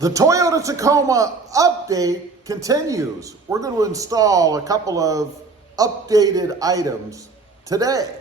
The Toyota Tacoma update continues. We're going to install a couple of updated items today.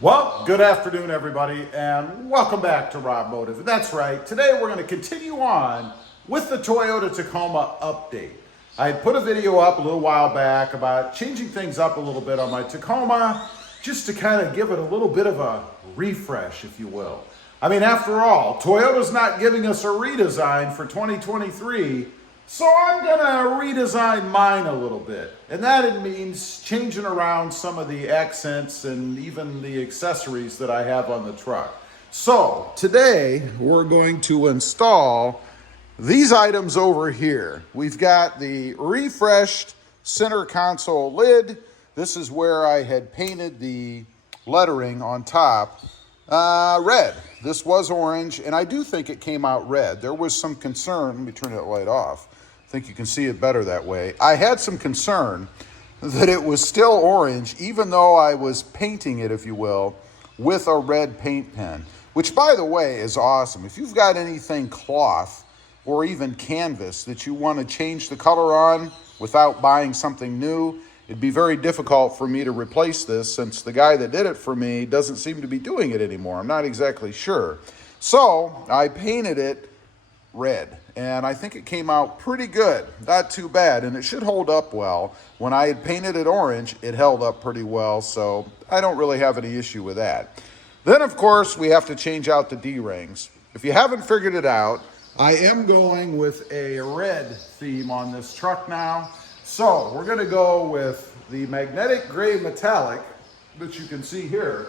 Well, good afternoon, everybody, and welcome back to RobMotive. That's right, today we're going to continue on with the Toyota Tacoma update. I had put a video up a little while back about changing things up a little bit on my Tacoma, just to kind of give it a little bit of a refresh, if you will. I mean, after all, Toyota's not giving us a redesign for 2023, so I'm gonna redesign mine a little bit. And that means changing around some of the accents and even the accessories that I have on the truck. So today we're going to install these items over here. We've got the refreshed center console lid. This is where I had painted the lettering on top red. This was orange, and I do think it came out red. There was some concern. Let me turn that light off. I think you can see it better that way. I had some concern that it was still orange, even though I was painting it, if you will, with a red paint pen, which, by the way, is awesome. If you've got anything cloth or even canvas that you want to change the color on without buying something new, it'd be very difficult for me to replace this since the guy that did it for me doesn't seem to be doing it anymore. I'm not exactly sure. So I painted it red, and I think it came out pretty good. Not too bad, and it should hold up well. When I had painted it orange, it held up pretty well, so I don't really have any issue with that. Then, of course, we have to change out the D-rings. If you haven't figured it out, I am going with a red theme on this truck now. So we're going to go with the magnetic gray metallic that you can see here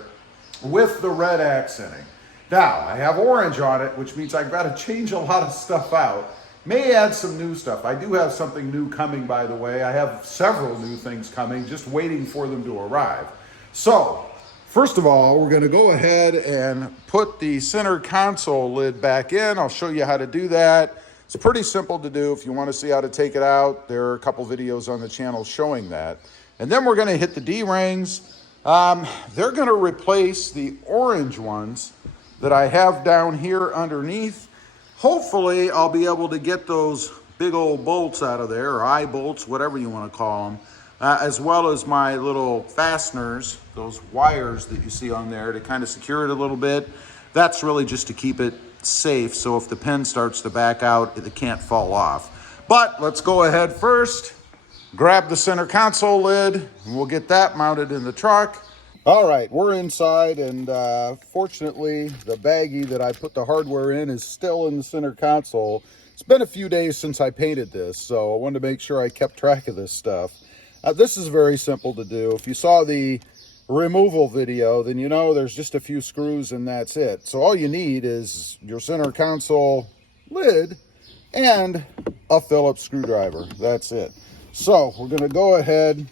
with the red accenting. Now, I have orange on it, which means I've got to change a lot of stuff out. May add some new stuff. I do have something new coming, by the way. I have several new things coming, just waiting for them to arrive. So, first of all, we're going to go ahead and put the center console lid back in. I'll show you how to do that. It's pretty simple to do. If you want to see how to take it out, there are a couple videos on the channel showing that. And then we're going to hit the D-rings. They're going to replace the orange ones that I have down here underneath. Hopefully, I'll be able to get those big old bolts out of there, or eye bolts, whatever you want to call them, as well as my little fasteners, those wires that you see on there to kind of secure it a little bit. That's really just to keep it safe, so if the pin starts to back out, it can't fall off. But let's go ahead first, grab the center console lid, and we'll get that mounted in the truck. All right, we're inside, and fortunately, the baggie that I put the hardware in is still in the center console. It's been a few days since I painted this, so I wanted to make sure I kept track of this stuff. This is very simple to do. If you saw the removal video, then you know there's just a few screws and that's it. So all you need is your center console lid and a Phillips screwdriver. That's it. So we're going to go ahead,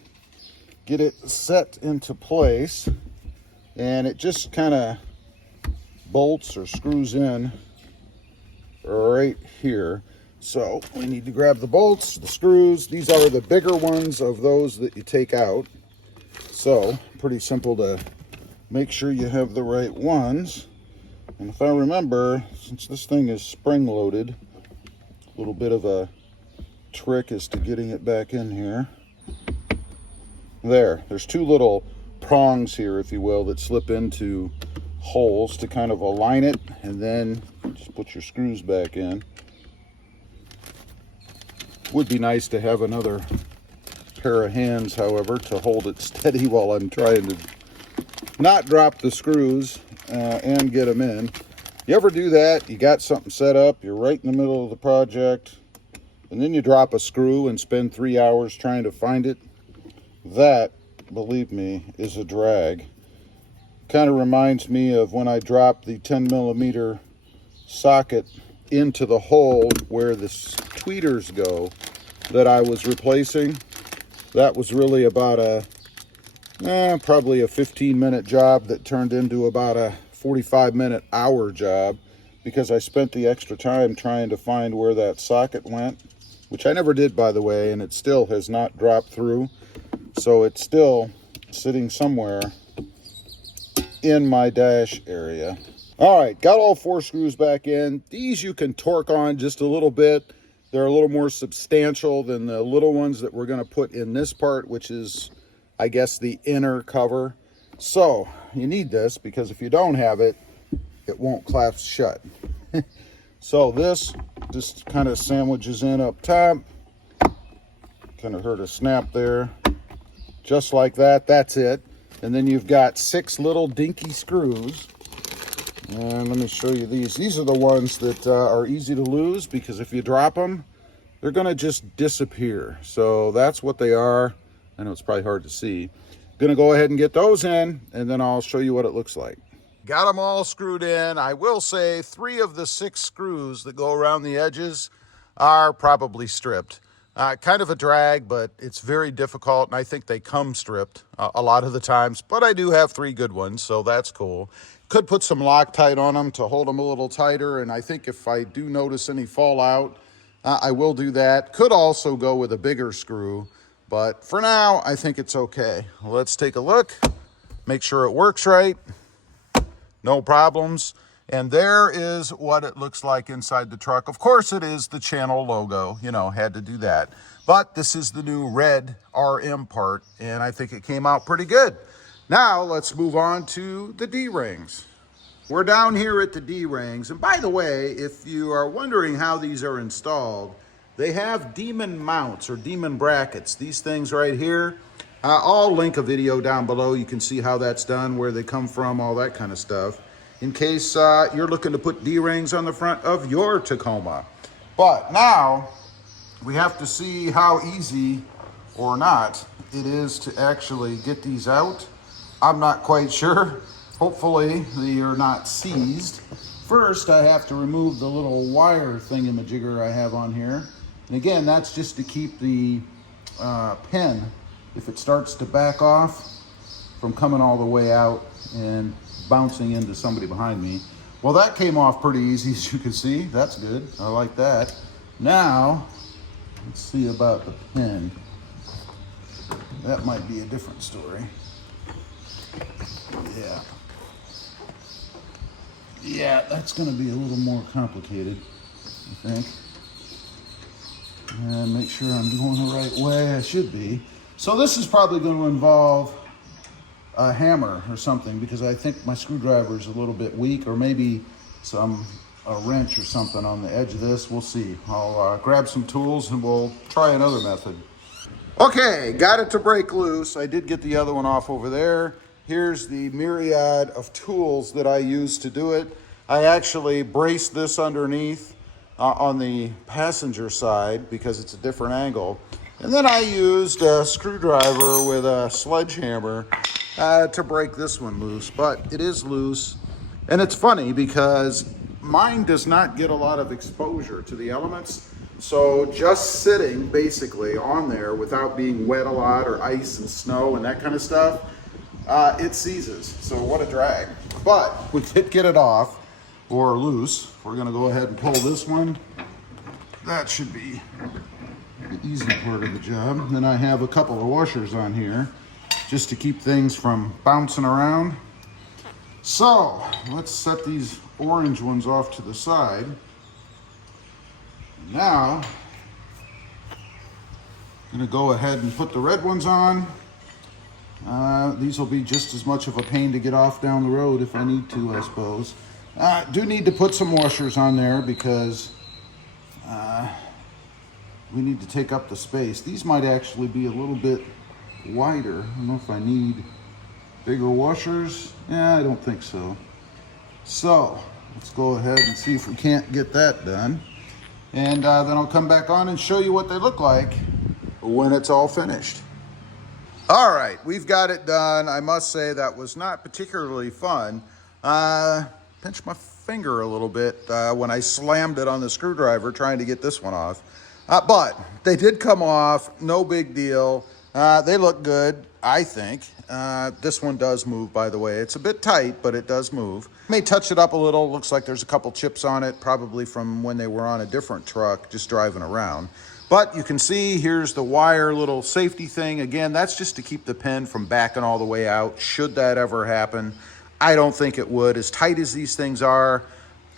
get it set into place, and it just kind of bolts or screws in right here. So we need to grab the bolts, the screws. These are the bigger ones of those that you take out. So pretty simple to make sure you have the right ones. And if I remember, since this thing is spring loaded, a little bit of a trick is to getting it back in here. There's two little prongs here, if you will, that slip into holes to kind of align it, and then just put your screws back in. Would be nice to have another pair of hands, however, to hold it steady while I'm trying to not drop the screws and get them in. You ever do that? You got something set up, you're right in the middle of the project, and then you drop a screw and spend 3 hours trying to find it? That, believe me, is a drag. Kind of reminds me of when I dropped the 10mm socket into the hole where the tweeters go that I was replacing. That was really about probably a 15-minute job that turned into about a 45-minute hour job, because I spent the extra time trying to find where that socket went, which I never did, by the way, and it still has not dropped through. So it's still sitting somewhere in my dash area. All right, got all 4 screws back in. These you can torque on just a little bit. They're a little more substantial than the little ones that we're going to put in this part, which is, I guess, the inner cover. So you need this because if you don't have it, it won't clasp shut. So this just kind of sandwiches in up top. Kind of heard a snap there. Just like that, that's it. And then you've got 6 little dinky screws. And let me show you these. These are the ones that are easy to lose because if you drop them, they're going to just disappear. So that's what they are. I know it's probably hard to see. Going to go ahead and get those in, and then I'll show you what it looks like. Got them all screwed in. I will say 3 of the 6 screws that go around the edges are probably stripped. Kind of a drag, but it's very difficult, and I think they come stripped a lot of the times. But I do have 3 good ones, so that's cool. Could put some Loctite on them to hold them a little tighter, and I think if I do notice any fallout, I will do that. Could also go with a bigger screw, but for now, I think it's okay. Let's take a look, make sure it works right. No problems. And there is what it looks like inside the truck. Of course, it is the channel logo, you know, had to do that. But this is the new red RM part, and I think it came out pretty good. Now, let's move on to the D-rings. We're down here at the D-rings. And by the way, if you are wondering how these are installed, they have demon mounts or demon brackets. These things right here. I'll link a video down below. You can see how that's done, where they come from, all that kind of stuff, in case you're looking to put D-rings on the front of your Tacoma. But now we have to see how easy or not it is to actually get these out. I'm not quite sure. Hopefully they are not seized. First, I have to remove the little wire thingamajigger I have on here. And again, that's just to keep the pin, if it starts to back off, from coming all the way out and bouncing into somebody behind me. Well, that came off pretty easy, as you can see. That's good. I like that. Now, let's see about the pin. That might be a different story. Yeah, that's going to be a little more complicated, I think. And make sure I'm going the right way. I should be. So this is probably going to involve a hammer or something, because I think my screwdriver is a little bit weak, or maybe a wrench or something on the edge of this. We'll see. I'll grab some tools and we'll try another method. Okay, got it to break loose. I did get the other one off over there. Here's the myriad of tools that I use to do it. I actually braced this underneath on the passenger side because it's a different angle. And then I used a screwdriver with a sledgehammer to break this one loose, but it is loose. And it's funny because mine does not get a lot of exposure to the elements. So just sitting basically on there without being wet a lot or ice and snow and that kind of stuff, it seizes. So what a drag. But we did get it off, or loose. We're gonna go ahead and pull this one. That should be the easy part of the job. Then I have a couple of washers on here just to keep things from bouncing around. So let's set these orange ones off to the side. Now I'm gonna go ahead and put the red ones on. These will be just as much of a pain to get off down the road if I need to, I suppose. Do need to put some washers on there because we need to take up the space. These might actually be a little bit wider. I don't know if I need bigger washers. Yeah, I don't think so. So let's go ahead and see if we can't get that done. And then I'll come back on and show you what they look like when it's all finished. All right, we've got it done. I must say that was not particularly fun. Pinched my finger a little bit when I slammed it on the screwdriver trying to get this one off. But they did come off, no big deal. They look good, I think. This one does move, by the way. It's a bit tight, but it does move. May touch it up a little. Looks like there's a couple chips on it, probably from when they were on a different truck, just driving around. But you can see here's the wire little safety thing. Again, that's just to keep the pin from backing all the way out, should that ever happen. I don't think it would. As tight as these things are,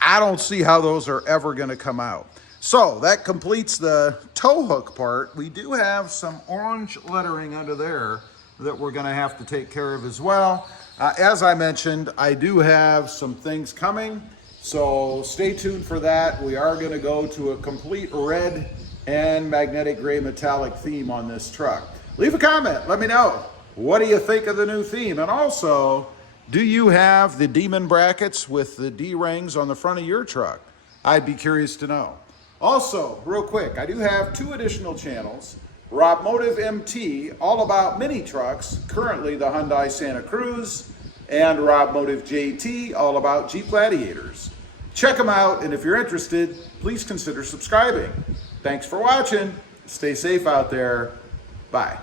I don't see how those are ever going to come out. So that completes the tow hook part. We do have some orange lettering under there that we're going to have to take care of as well. As I mentioned, I do have some things coming, so stay tuned for that. We are going to go to a complete red and magnetic gray metallic theme on this truck. Leave a comment. Let me know. What do you think of the new theme? And also, do you have the Demon brackets with the D-rings on the front of your truck? I'd be curious to know. Also, real quick, I do have 2 additional channels. RobMotive MT, all about mini trucks, currently the Hyundai Santa Cruz, and RobMotive JT, all about Jeep Gladiators. Check them out, and if you're interested, please consider subscribing. Thanks for watching. Stay safe out there. Bye.